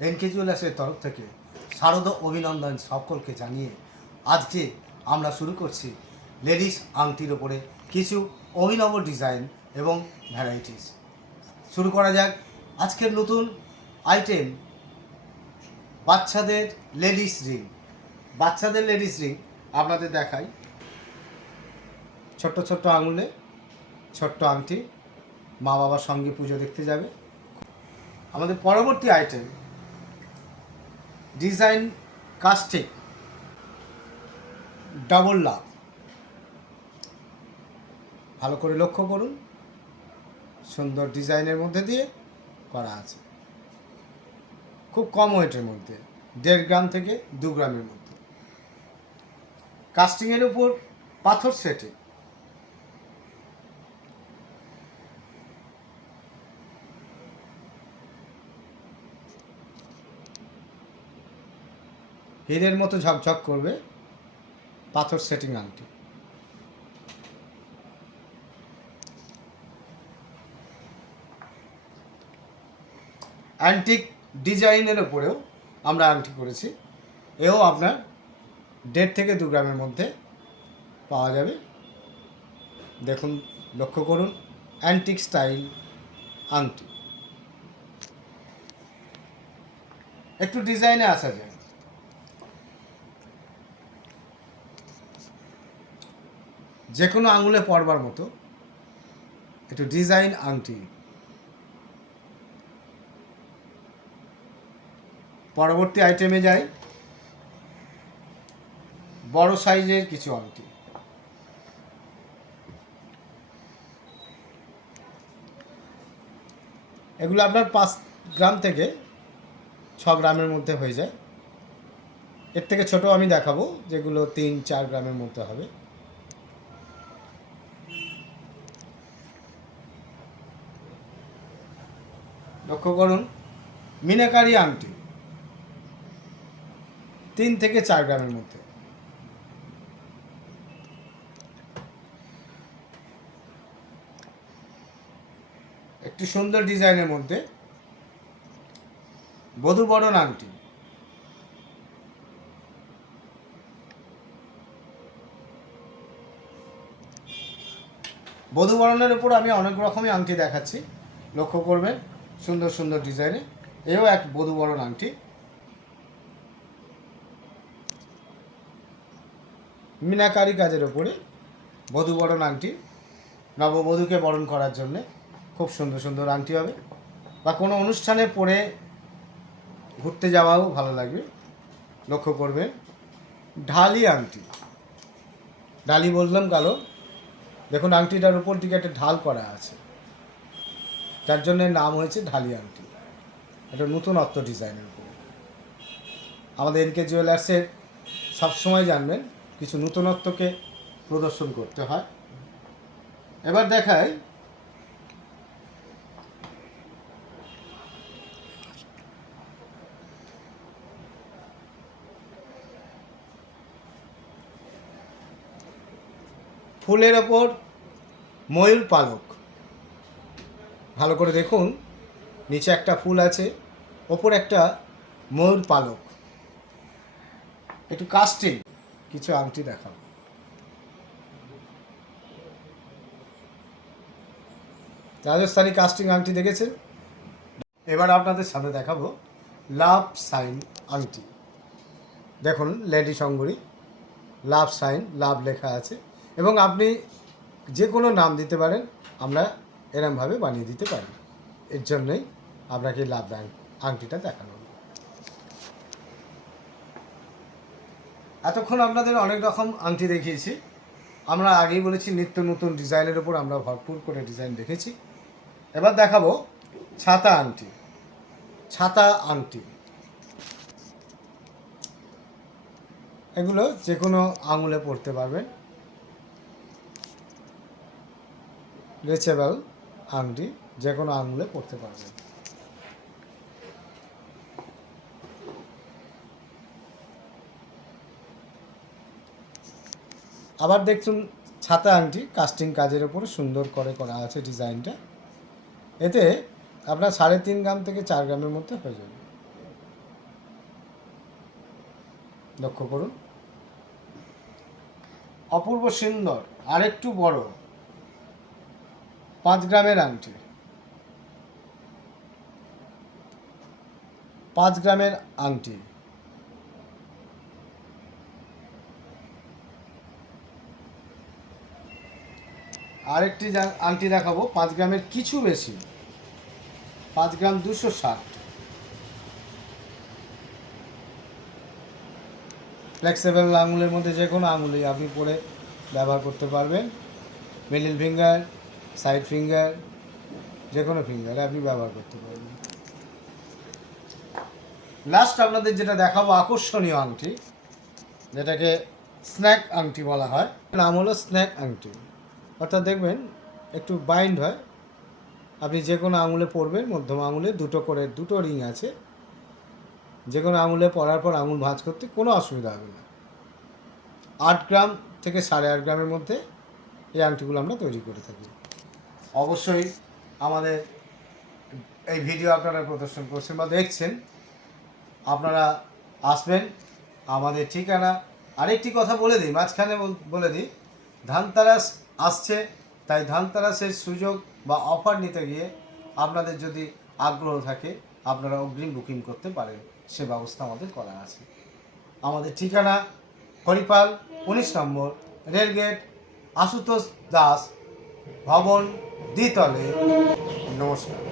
NK জুয়েলার্সের তরফ থেকে শারদ অভিনন্দন সকলকে জানিয়ে আজকে আমরা শুরু করছি লেডিস আংটির ওপরে কিছু অভিনব ডিজাইন এবং ভ্যারাইটিস। শুরু করা যাক আজকের নতুন আইটেম, বাচ্চাদের লেডিস রিং। বাচ্চাদের লেডিস রিং আপনাদের দেখাই। ছোট্ট ছোট্ট আঙুলে ছোট্ট আংটি, মা বাবার সঙ্গে পুজো দেখতে যাবে। আমাদের পরবর্তী আইটেম ডিজাইন কাস্টিং ডাবল লাভ। ভালো করে লক্ষ্য করুন, সুন্দর ডিজাইনের মধ্যে দিয়ে করা আছে, খুব কম ওয়েটের মধ্যে, 1.5 গ্রাম থেকে 2 গ্রামের মধ্যে। কাস্টিংয়ের উপর পাথর সেটে হীরের মতো ঝকঝক করবে পাথর সেটিং আংটি। অ্যান্টিক ডিজাইনের ওপরেও আমরা আংটি করেছি, এও আপনার 1.5 থেকে 2 গ্রামের মধ্যে পাওয়া যাবে। দেখুন, লক্ষ্য করুন, অ্যান্টিক স্টাইল আংটি। একটু ডিজাইনে আসা যায়। যে কোনো আঙুলে পরবার মতো একটু ডিজাইন আংটি। পরবর্তী আইটেমে যাই, বড় সাইজের কিছু আংটি। এগুলো আপনার 5 গ্রাম থেকে 6 গ্রামের মধ্যে হয়ে যায়। এর থেকে ছোট আমি দেখাবো, যেগুলো 3-4 গ্রামের মধ্যে হবে। লক্ষ্য করুন, মিনাকারি আংটি 3 থেকে 4 গ্রামের মধ্যে। একটি সুন্দর ডিজাইনের মধ্যে বধূবরণ আংটি। বধূবরণের উপর আমি অনেক রকমই আংটি দেখাচ্ছি, লক্ষ্য করবেন, সুন্দর সুন্দর ডিজাইনে। এও এক বধূবরণ আংটি। মিনাকারি কাজের ওপরে বধূবরণ আংটি, নববধূকে বরণ করার জন্যে খুব সুন্দর সুন্দর আংটি হবে, বা কোনো অনুষ্ঠানে পরে ঘুরতে যাওয়াও ভালো লাগবে। লক্ষ্য করবেন, ঢালি আংটি। ঢালি বললাম কালো, দেখুন আংটিটার উপর দিকে একটা ঢাল করা আছে, যার জন্য নাম হয়েছে ঢালি আংটি। এটা নতুনত্ব ডিজাইনের উপরে। আমাদের এনকে জুয়েলার্সের সবসময় জানবেন কিছু নতুনত্বকে প্রদর্শন করতে হয়। এবার দেখাই ফুলের ওপর ময়ূর পালক। ভালো করে দেখুন, নিচে একটা ফুল আছে, ওপর একটা ময়ূর পালক। একটু কাস্টিং কিছু আংটি দেখাবো। রাজস্থানী কাস্টিং আংটি দেখেছেন। এবার আপনাদের সামনে দেখাবো লাভ সাইন আংটি। দেখুন, লেডি সঙ্গরী, লাভ সাইন, লাভ লেখা আছে, এবং আপনি যে কোনো নাম দিতে পারেন, আমরা এরমভাবে বানিয়ে দিতে পারি। এর জন্যই আপনাকে লাভ আংটিটা দেখানো। এতক্ষণ আপনাদের অনেক রকম আংটি দেখিয়েছি। আমরা আগেই বলেছি নিত্য নতুন ডিজাইনের ওপর আমরা ভরপুর করে ডিজাইন রেখেছি। এবার দেখাবো ছাতা আংটি। ছাতা আংটি এগুলো যে কোনো আঙুলে পরতে পারবেন। রিচেবল আংটি, যে কোনো আঙুলে পরতে পারবেন। আবার দেখুন, ছাতা আংটি কাস্টিং কাজের ওপরে সুন্দর করে করা আছে ডিজাইনটা। এতে আপনার 3.5 গ্রাম থেকে 4 গ্রামের মধ্যে হয়ে যাবে। লক্ষ্য করুন, অপূর্ব সুন্দর আরেকটু বড় 5 গ্রামের আংটি, 5 গ্রামের আংটি। আরেকটি আংটি দেখাবো 5 গ্রামের কিছু বেশি, 5 গ্রাম 260। ফ্লেক্সিবল আঙুলের মধ্যে যে কোনো আঙুলেই আপনি পরে ব্যবহার করতে পারবেন। মিডল ফিঙ্গার, সাইড ফিঙ্গার, যে কোনো ফিঙ্গারে আপনি ব্যবহার করতে পারবেন। লাস্ট আপনাদের যেটা দেখাবো আকর্ষণীয় আংটি, যেটাকে স্ন্যাক আংটি বলা হয়, নাম হলো স্ন্যাক আংটি। অর্থাৎ দেখবেন একটু বাইন্ড হয়, আপনি যে কোনো আঙুলে পরবেন, মধ্যম আঙুলে দুটো রিং আছে, যে কোনো আঙুলে পরার পর আঙুল ভাঁজ করতে কোনো অসুবিধা হবে না। 8 গ্রাম থেকে 8.5 গ্রামের মধ্যে এই আংটিগুলো আমরা তৈরি করে থাকি। অবশ্যই আমাদের এই ভিডিও আপনারা প্রদর্শন করছেন বা দেখছেন, আপনারা আসবেন। আমাদের ঠিকানা আরেকটি কথা বলে দিই, মাঝখানে বলে দিই, ধানতেরাস আসছে, তাই ধানতেরাসের সুযোগ বা অফার নিতে গিয়ে আপনাদের যদি আগ্রহ থাকে আপনারা অগ্রিম বুকিং করতে পারেন, সে ব্যবস্থা আমাদের করা আছে। আমাদের ঠিকানা হরিপাল 19 নম্বর রেলগেট, আশুতোষ দাস ভবন, দ্বিতলে। নমস্কার।